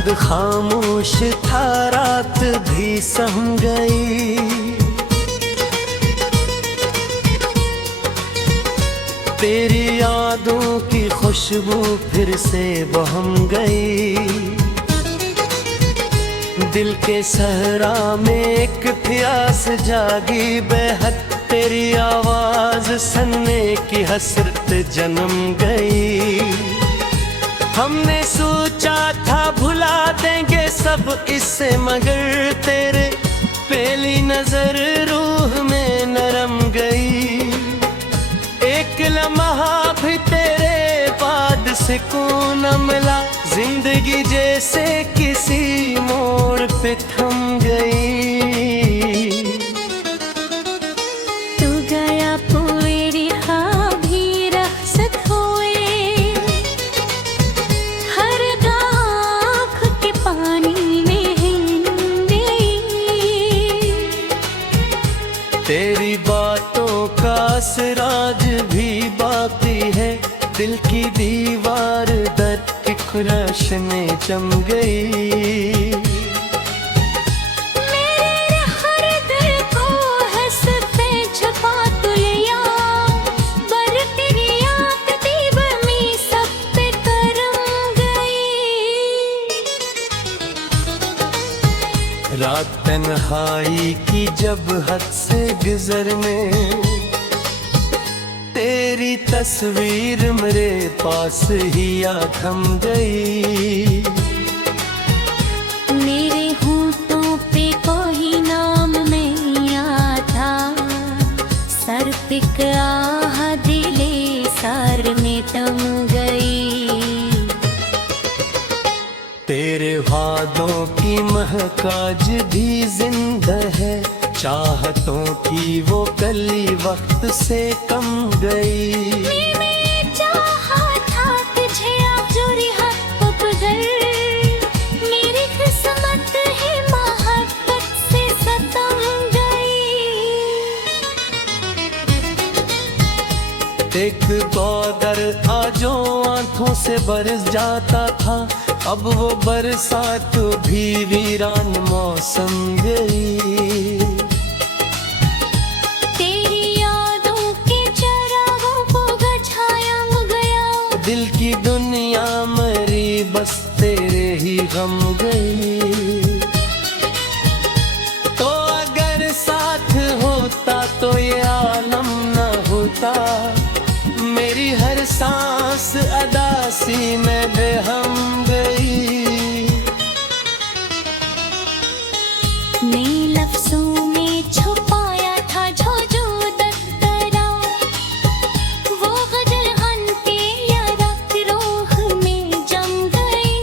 चांद खामोश था, रात भी सम गई। तेरी यादों की खुशबू फिर से बहम गई। दिल के सहरा में एक प्यास जागी बेहद, तेरी आवाज सुनने की हसरत जन्म गई। हमने सोचा था भुला देंगे सब इससे, मगर तेरे पहली नजर रूह में नरम गई। एक लम्हा भी तेरे बाद सुकून न मिला, जिंदगी जैसे किसी मोड़ पे थम गई। तू गया पूरी हाँ भी रखसत हुए, हर आँख के पानी में हिंदी। तेरी बातों का असराज भी बाकी है, दिल की दीवार दर्द की खुराश में जम गई। मेरे हर दिल को हंसते छुपा तू लिया, पर तेरी याद दीब में सब पे करम गई। रात तन्हाई की जब हद से गुजरने, तेरी तस्वीर मेरे पास ही आ थम गई। मेरे होंठों पे कोई नाम नहीं आता, सर पे आह दिले सार में तम गई। तेरे वादों की महक आज भी जिंदा है, चाहतों की वो कली वक्त से कम गई। मैंने चाहा था तुझे आप जो रिहात बदल, मेरी किस्मत है मोहब्बत से सतम गई। एक गौदर आजो आंखों से बरस जाता था, अब वो बरसात भी वीरान मौसम गई। तेरी यादों के चरागों को गछाया गया, दिल की दुनिया मरी बस तेरे ही गम गई। तो अगर साथ होता तो ये आलम न होता, मेरी हर सांस अदासी में बेहम गई। नई लफ्जों में छुपाया था जो जो दस्तरा, वो गजल हंते या रात रोह में जम गई।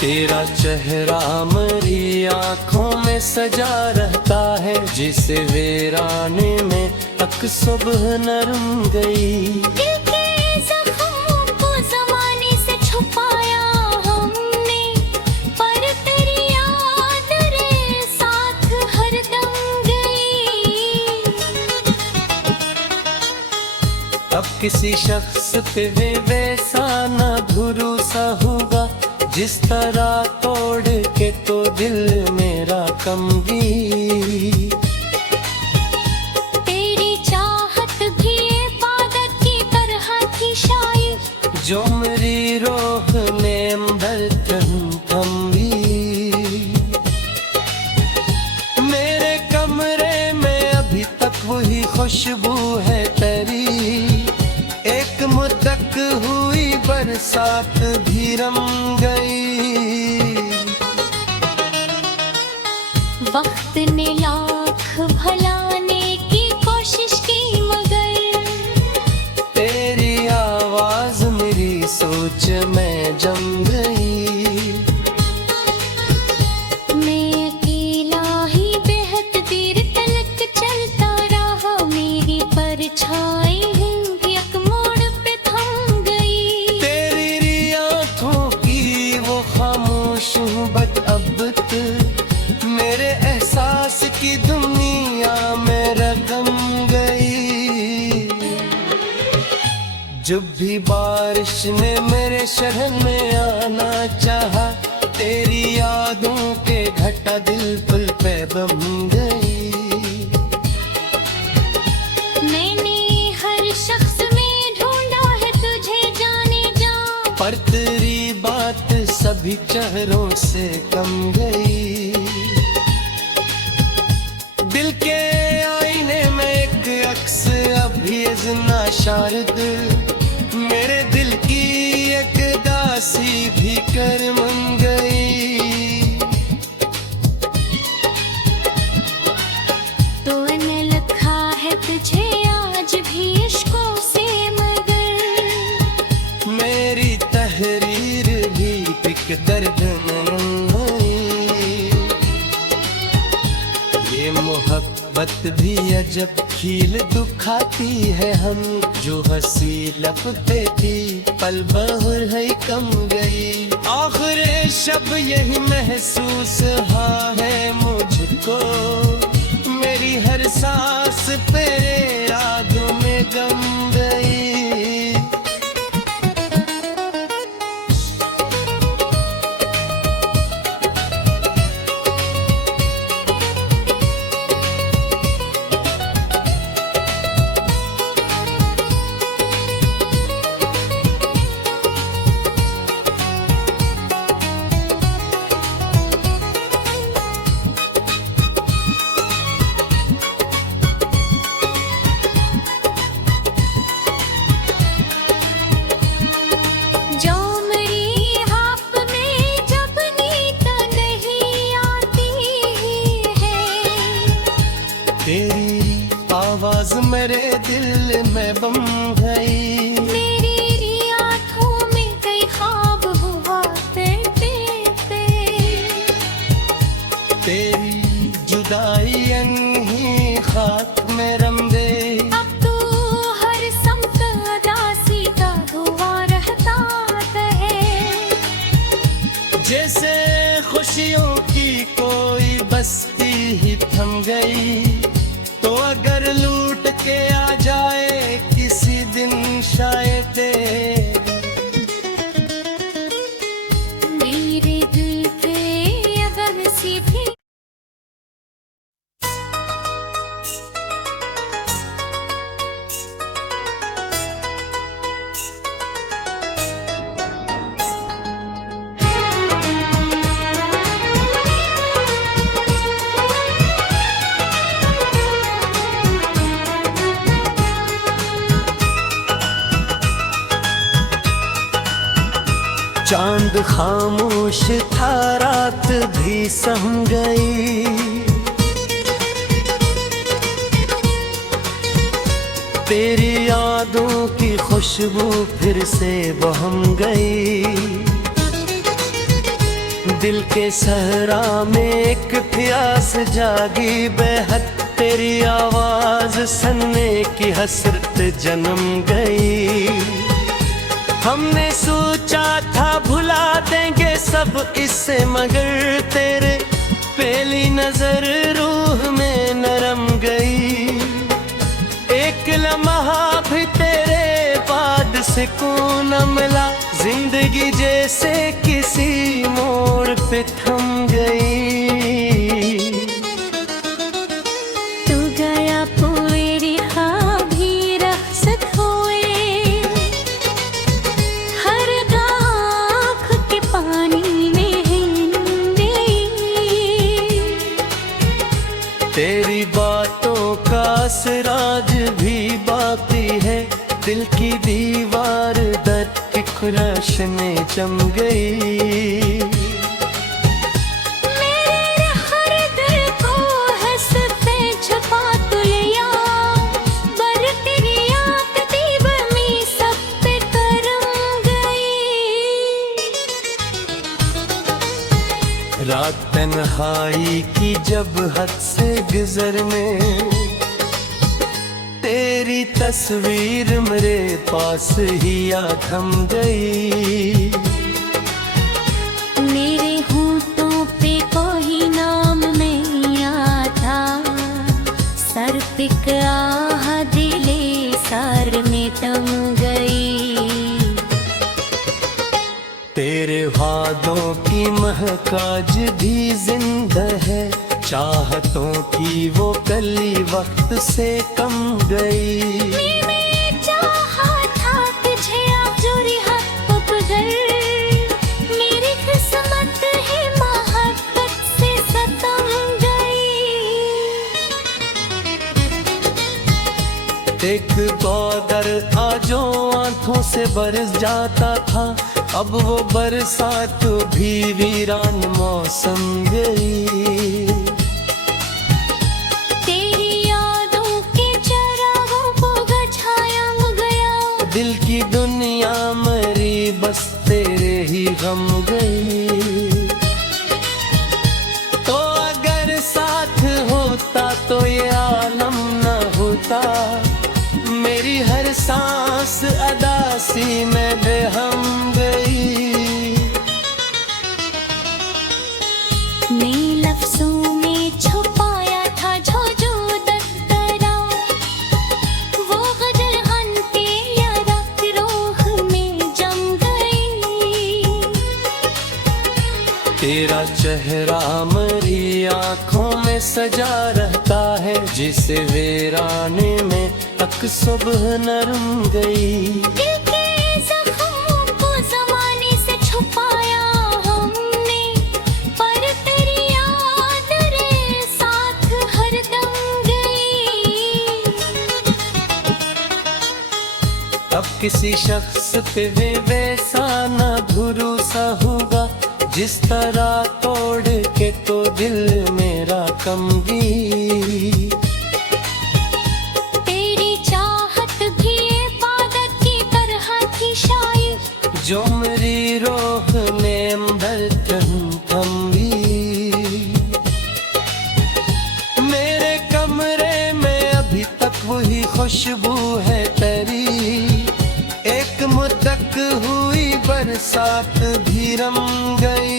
तेरा चेहरा मेरी आँखों में सजा रहता है, जिस वीराने में तक सुबह नरम गई। दिल के जख्मों को ज़माने से छुपाया हमने, पर तेरी याद रे साथ हरदम गई। अब किसी शख्स पे भी वैसा न भरोसा होगा, जिस तरह तोड़ के तो दिल मेरा कम गई। तेरी चाहत भी इबादत की तरह थी शायद, जो मेरी रोह में अंदर थम गई। मेरे कमरे में अभी तक वही खुशबू है तेरी, एक मुद्दत हुई बरसात भी रम गई। वक्त ने लाख भलाने की कोशिश की, मगर तेरी आवाज मेरी सोच में जम गई। मैं अकेला ही बेहद देर तलक चलता रहा, मेरी परछाई एक मोड़ पे थम गई। तेरी आँखों की वो खामोश बद अब मेरे एहसास की दुनिया में रगम गई। जब भी बारिश ने मेरे शहर में आना चाहा, तेरी यादों के घटा दिल पुल पे बम गई। मैंने हर शख्स में ढूंढा है तुझे जाने जा, पर तेरी बात सभी चेहरों से कम गई। दिल के आईने में एक अक्स अभी नाशारद, मेरे दिल की एक दासी भी कर मन गई। तो न लिखा है तुझे आज भी इश्कों से, मगर मेरी तहरीर भी पिक दर्द नहीं। ये मोहब्बत भी अजब खील दुखाती है हम, जो हंसी लब पे थी पल बहुर है कम गई। आखिर शब यही महसूस हाँ है मुझको, मेरी हर सांस तेरे यादों में गम गई। तेरी आवाज मेरे दिल में बम गई। मेरी आँखों में कई ख्वाब हुआ करते थे, तेरी जुदाई अनही खाक में रम गई। अब तो हर समत उदासी का धुआं रहता है, जैसे खुशियों की कोई बस्ती ही थम गई। तो अगर लूट के आ जाए किसी दिन शायद मेरे दिल पे अगर सी भी चांद खामोश था, रात भी सम गई। तेरी यादों की खुशबू फिर से बहम गई। दिल के सहरा में एक प्यास जागी बेहद, तेरी आवाज सुनने की हसरत जन्म गई। हमने सोचा था भुला देंगे सब इससे, मगर तेरे पहली नजर रूह में नरम गई। एक लम्हा भी तेरे बाद सुकून न मिला, जिंदगी जैसे किसी मोड़ पे थम गई। तू गया पूरी हाँ भी रखसत हुए, हर आँख के पानी में हिंदी। तेरी बातों का असराज भी बाकी है, दिल की दीवार दर्द की खुराश में जम गई। मेरे हर दिल को हंसते छुपा तू लिया, बर तेरी आँख दीब में सब पे करम गई। रात तन्हाई की जब हद से गुजरने, तेरी तस्वीर मेरे पास ही आ थम गई। मेरे होंठों पे कोई नाम नहीं आता, सर पे आह दिले सार में तम गई। महक आज भी जिंदा है, चाहतों की वो कली वक्त से कम गई। मैं चाहा था तुझे आजुरी हक पगर, मेरी किस्मत है मोहब्बत से सतम गई। एक गौदर आजो आंखों से बरस जाता था, अब वो बरसात भी वीरान मौसम गई। तेरी यादों के चरागों को गछाया गया, दिल की दुनिया मरी बस तेरे ही गम गई। तो अगर साथ होता तो ये आलम न होता, मेरी हर सांस अदासी में बेहम गई। ने लफ्जों में छुपाया था जो जो दस्तरा, वो गजल हंते यारा रूह में जम गई। तेरा चेहरा मरी आँखों में सजा रहता है, जिसे वीराने में तक सुबह नरम गई। दिल के जख्मों को ज़माने से छुपाया हमने, पर तेरी याद रे साथ हरदम गई। अब किसी शख्स पे वे वैसा न भरोसा होगा, जिस तरह तोड़ के तो दिल मेरा कम गई। तेरी चाहत भी इबादत की तरह थी शायद, जो मेरी रोह में धड़कन थमी। मेरे कमरे में अभी तक वही खुशबू है तेरी, एक मुतक हुई बरसात भी रम गई।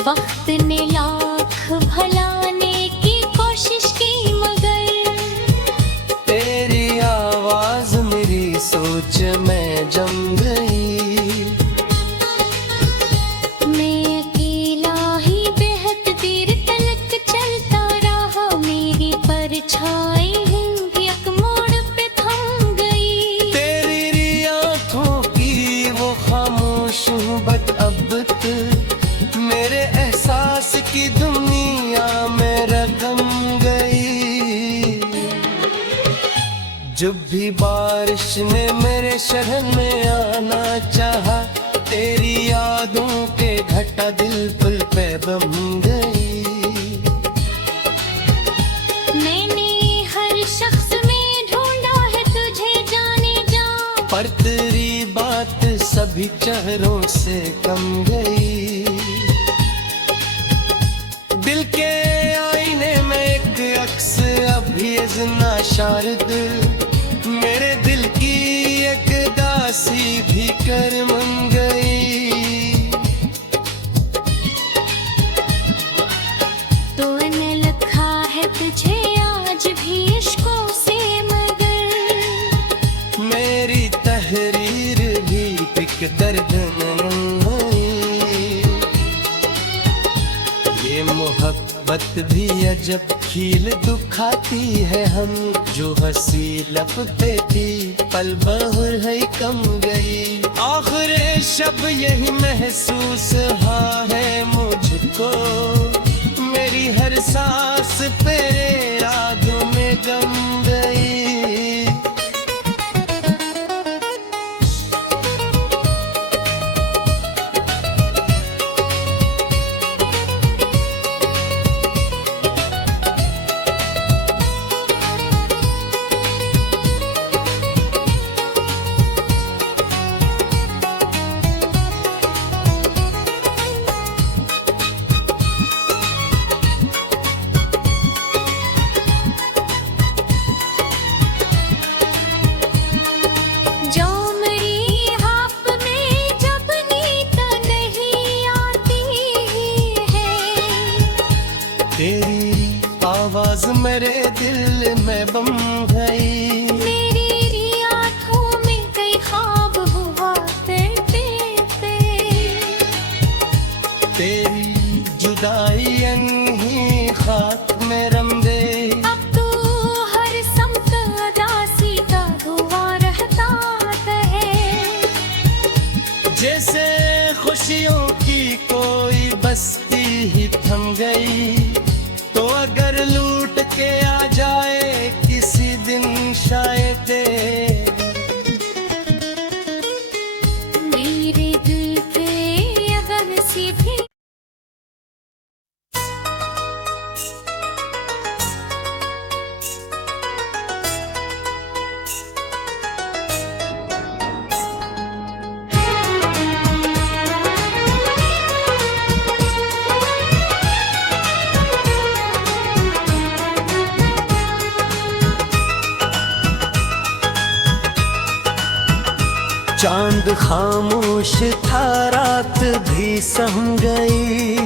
वक्त ने लाख भलाने की कोशिश की मगर, तेरी आवाज मेरी सोच में जम गई। मैं अकेला ही बेहद देर तलक चलता रहा, मेरी परछाई एक मोड़ पे थम गई। तेरी आँखों की वो खामोश बत अब मेरे एहसास की दुनिया में रगम गई। जब भी बारिश ने मेरे शहर में आना चाहा, तेरी यादों के घटा दिल पुल पे बम गई। मैंने हर शख्स में ढूंढा है तुझे जाने जा, पर तेरी बात सभी चेहरों से कम गई। दिल के आईने में एक अक्स अभी नाशारद, मेरे दिल की एक दासी भी कर मन गई। तो न लिखा है तुझे आज भी इश्कों से मगर, मेरी तहरीर भी पिक दर्द नहीं। ये मोहब्बत भी अजब खील दुखाती है हम, जो हंसी लब पे थी पल बहुर है कम गई। आखिर शब यही महसूस हाँ है मुझको, मेरी हर सांस तेरे यादों में गम गई। आवाज मेरे दिल में बम गई। मेरी आँखों में कई ख्वाब हुआ करते तेरी जुदाई अनही खाक में रम दे। अब तू हर समत अदासी का दुआ रहता है। जैसे खुशियों की कोई बस्ती ही थम गई, तो अगर लूट के आ जाए किसी दिन शायद मेरे दिल पे अगर सीधी चांद खामोश था, रात भी सम गई।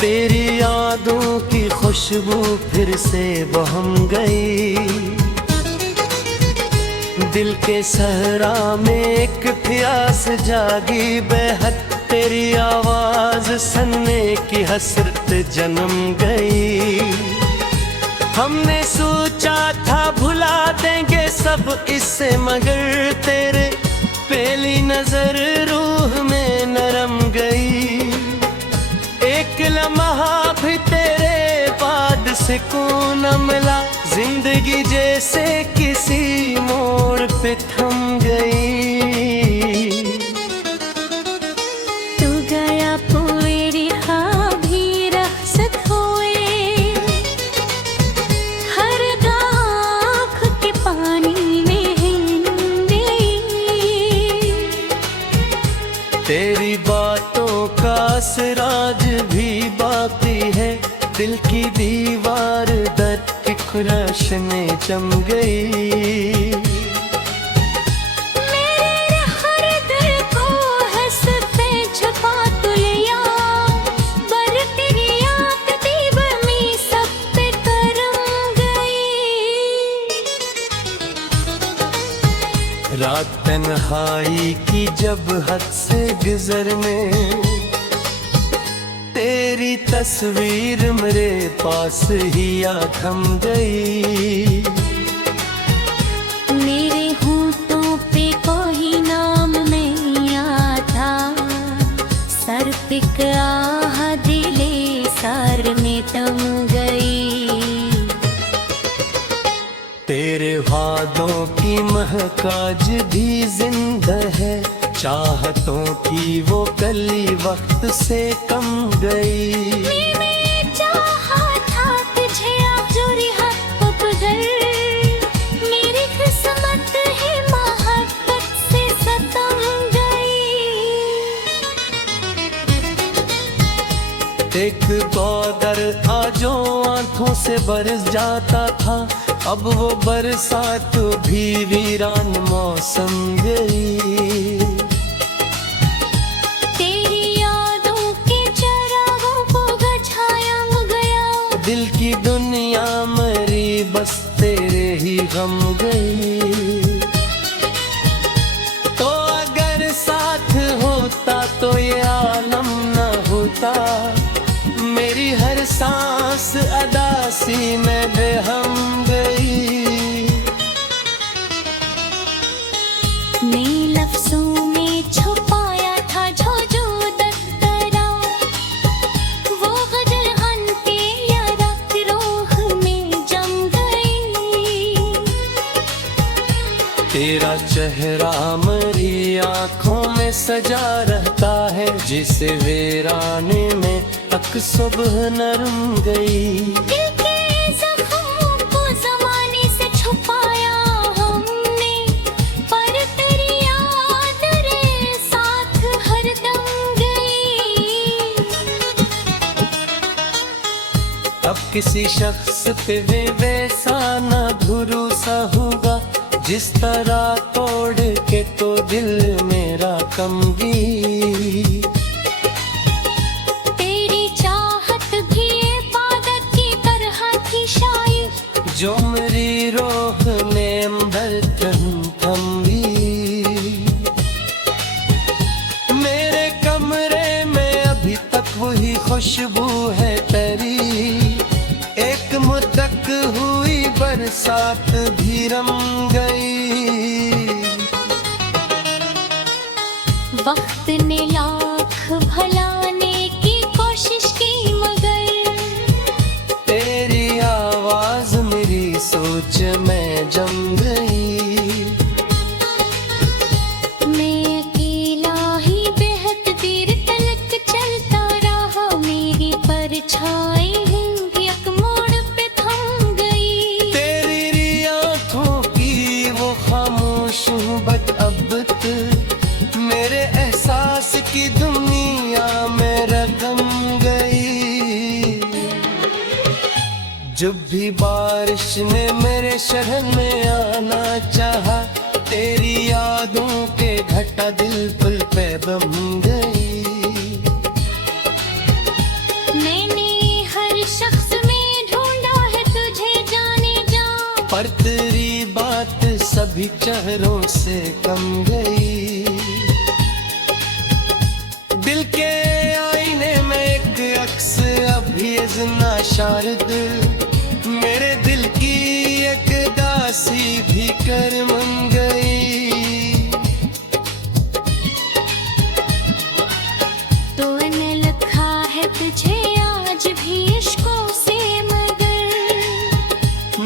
तेरी यादों की खुशबू फिर से बहम गई। दिल के सहरा में एक प्यास जागी बेहद, तेरी आवाज सुनने की हसरत जन्म गई। हमने सोचा था भुला देंगे सब इससे, मगर तेरे पहली नजर रूह में नरम गई। एक लम्हा भी तेरे बाद से सुकून न मिला, जिंदगी जैसे किसी मोड़ पे थम गई। तू गया मेरी हाँ भी रखसत हुए, हर आँख के पानी में हिंदी। तेरी बातों का असराज भी बाकी है, दिल की दीवार दर्द की खुराश में जम गई। रात तन्हाई की जब हद से गुजरने, तेरी तस्वीर मेरे पास ही आ थम गई। मेरे होंठों पे कोई नाम नहीं आता, सर पे आह दिले सर में तम गई। तेरे वादों की महक आज भी जिंदा है, चाहतों की वो कली वक्त से कम गई। मैंने चाहा था तुझे आज़ुरी हक बदल, मेरी किस्मत है मोहब्बत से सतम गई। एक गौदर आजो आंखों से बरस जाता था, अब वो बरसात भी वीरान मौसम गई। तेरी यादों के चरागों को गछाया गया, दिल की दुनिया मरी बस तेरे ही गम गई। तो अगर साथ होता तो ये आलम न होता, मेरी हर सांस अदासी में बेहम गई। मैं लफ्ज़ों में छुपाया था जो जो दस्तरा, वो गजल हंते या रात रूह में जम गई। तेरा चेहरा मेरी आँखों में सजा रहता है, जिसे वीराने में तक सुबह नरम गई। दिल के ज़ख्मों को ज़माने से छुपाया हमने, पर तेरी याद रे साथ हरदम गई। अब किसी शख्स पे वे वैसा ना भरोसा होगा, जिस तरह तोड़ के तो दिल मेरा कम गई। तेरी चाहत भी इबादत की तरह थी शायद, जो मेरी रोह में अंदर थम गई। खुशबू है तेरी। एक मुतक हुई बरसात भी रम गई। वक्त ने लाख भलाने की कोशिश की मगर तेरी आवाज मेरी सोच में जम गई। मैं अकेला ही बेहद देर तलक चलता रहा। मेरी परछाई एक मोड़ पे थम गई। तेरी आँखों की वो खामोश बट अब मेरे एहसास की दुनिया में रकम गई। जब भी बारिश ने मेरे शहर में आना चाहा, तेरी यादों के घटा दिल पुल पे बम गई। मैंने हर शख्स में ढूंढा है तुझे जाने जा, पर तेरी बात सभी चेहरों से कम गई। दिल के आईने में एक अक्स अभी नाशारद, मेरे दिल की एक दासी भी कर मन गई। तो न लिखा है तुझे आज भी इश्कों से मगर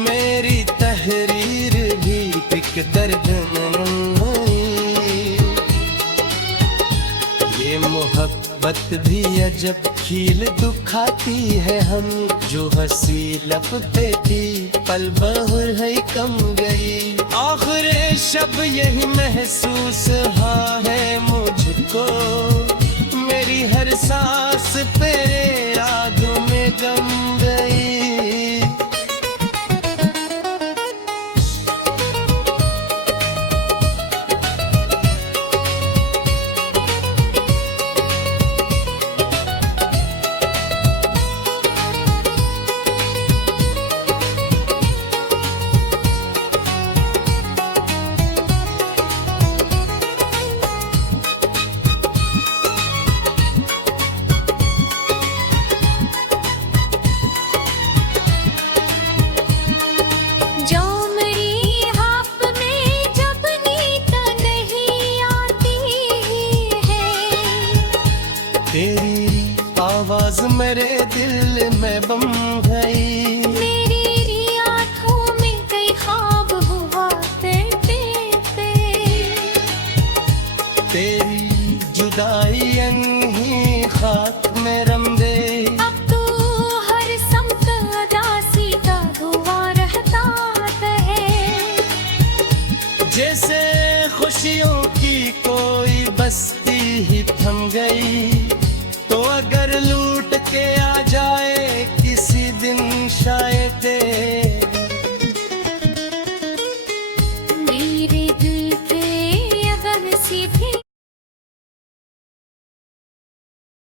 मेरी तहरीर भी पिक दर्द मोहब्बत भी अजब खील दुखाती है हम, जो हंसी लब पे थी पल बहुर है कम गई। आखिर शब यही महसूस हाँ है मुझको, मेरी हर सांस तेरे यादों में गम गई। तेरी आवाज मेरे दिल में बम गई। मेरी आँखों में कई ख्वाब हुआ करते थे। तेरी जुदाई ही खाक में रम गई। अब तो हर समत उदासी का धुआं रहता है। जैसे खुशियों की कोई बस्ती ही थम गई।